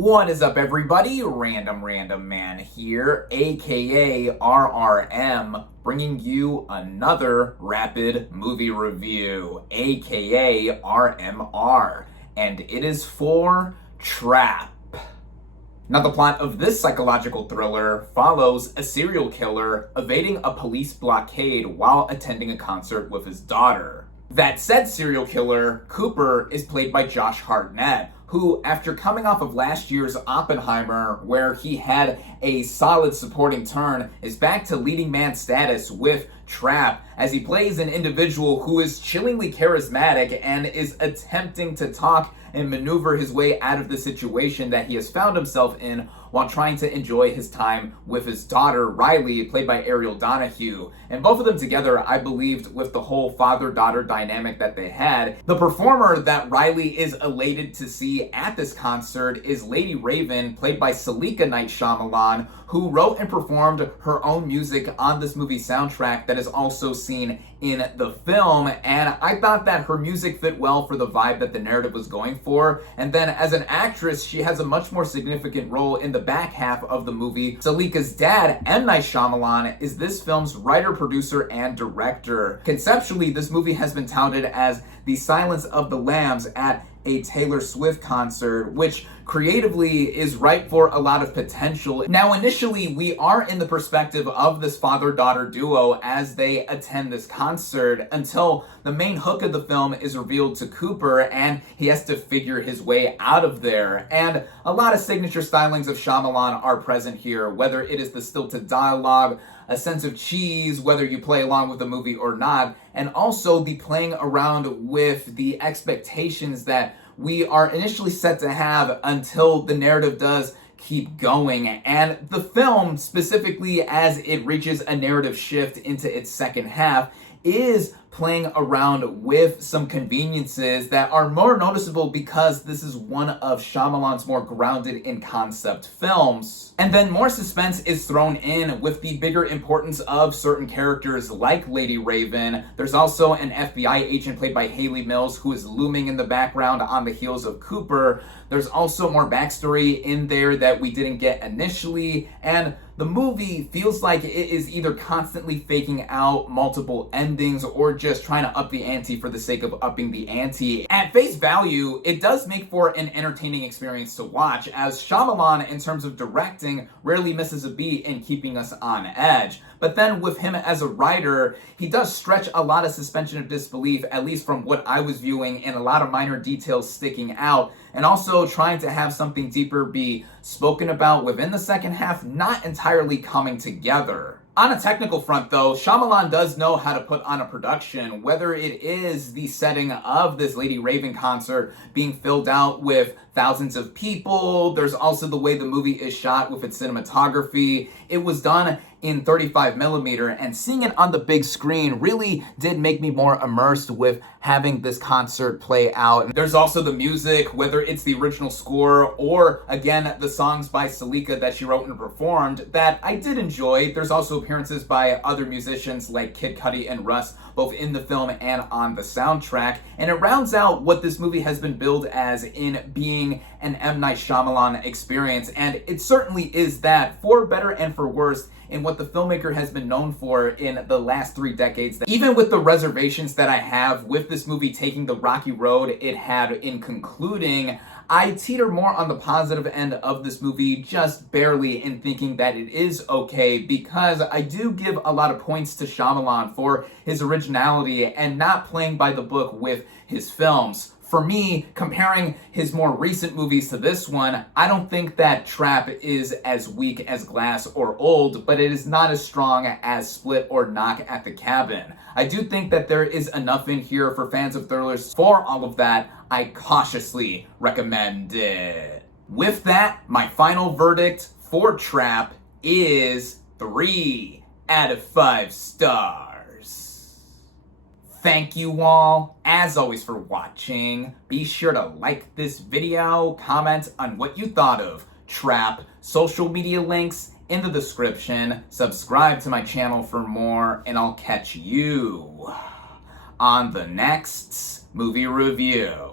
What is up, everybody? Random Random Man here, aka RRM, bringing you another rapid movie review, aka RMR, and it is for Trap. Now, the plot of this psychological thriller follows a serial killer evading a police blockade while attending a concert with his daughter. That said serial killer, Cooper, is played by Josh Hartnett, who, after coming off of last year's Oppenheimer, where he had a solid supporting turn, is back to leading man status with Trap, as he plays an individual who is chillingly charismatic and is attempting to talk and maneuver his way out of the situation that he has found himself in while trying to enjoy his time with his daughter, Riley, played by Ariel Donahue. And both of them together, I believed, with the whole father-daughter dynamic that they had. The performer that Riley is elated to see at this concert is Lady Raven, played by Salika Night Shyamalan, who wrote and performed her own music on this movie soundtrack that is also seen in the film. And I thought that her music fit well for the vibe that the narrative was going for. And then as an actress, she has a much more significant role in the back half of the movie. Salika's dad, M. Night Shyamalan, is this film's writer, producer, and director. Conceptually, this movie has been touted as the Silence of the Lambs at a Taylor Swift concert, which creatively is ripe for a lot of potential. Now, initially, we are in the perspective of this father-daughter duo as they attend this concert until the main hook of the film is revealed to Cooper and he has to figure his way out of there. And a lot of signature stylings of Shyamalan are present here, whether it is the stilted dialogue, a sense of cheese, whether you play along with the movie or not, and also the playing around with the expectations that we are initially set to have until the narrative does keep going. And the film, specifically as it reaches a narrative shift into its second half, is playing around with some conveniences that are more noticeable because this is one of Shyamalan's more grounded in concept films. And then more suspense is thrown in with the bigger importance of certain characters like Lady Raven. There's also an FBI agent played by Hayley Mills who is looming in the background on the heels of Cooper. There's also more backstory in there that we didn't get initially, and the movie feels like it is either constantly faking out multiple endings or just trying to up the ante for the sake of upping the ante. At face value, it does make for an entertaining experience to watch, as Shyamalan, in terms of directing, rarely misses a beat in keeping us on edge. But then with him as a writer, he does stretch a lot of suspension of disbelief, at least from what I was viewing, and a lot of minor details sticking out, and also trying to have something deeper be spoken about within the second half, not entirely coming together. On a technical front, though, Shyamalan does know how to put on a production, whether it is the setting of this Lady Raven concert being filled out with thousands of people. There's also the way the movie is shot with its cinematography. It was done in 35mm, and seeing it on the big screen really did make me more immersed with having this concert play out. And there's also the music, whether it's the original score or, again, the songs by Salika that she wrote and performed, that I did enjoy. There's also appearances by other musicians like Kid Cudi and Russ, both in the film and on the soundtrack, and it rounds out what this movie has been billed as in being an M. Night Shyamalan experience, and it certainly is that, for better and for worse, in what the filmmaker has been known for in the last 3 decades. Even with the reservations that I have with this movie taking the rocky road it had in concluding, I teeter more on the positive end of this movie, just barely, in thinking that it is okay, because I do give a lot of points to Shyamalan for his originality and not playing by the book with his films. For me, comparing his more recent movies to this one, I don't think that Trap is as weak as Glass or Old, but it is not as strong as Split or Knock at the Cabin. I do think that there is enough in here for fans of thrillers. For all of that, I cautiously recommend it. With that, my final verdict for Trap is 3 out of 5 stars. Thank you all, as always, for watching. Be sure to like this video, comment on what you thought of Trap, social media links in the description, subscribe to my channel for more, and I'll catch you on the next movie review.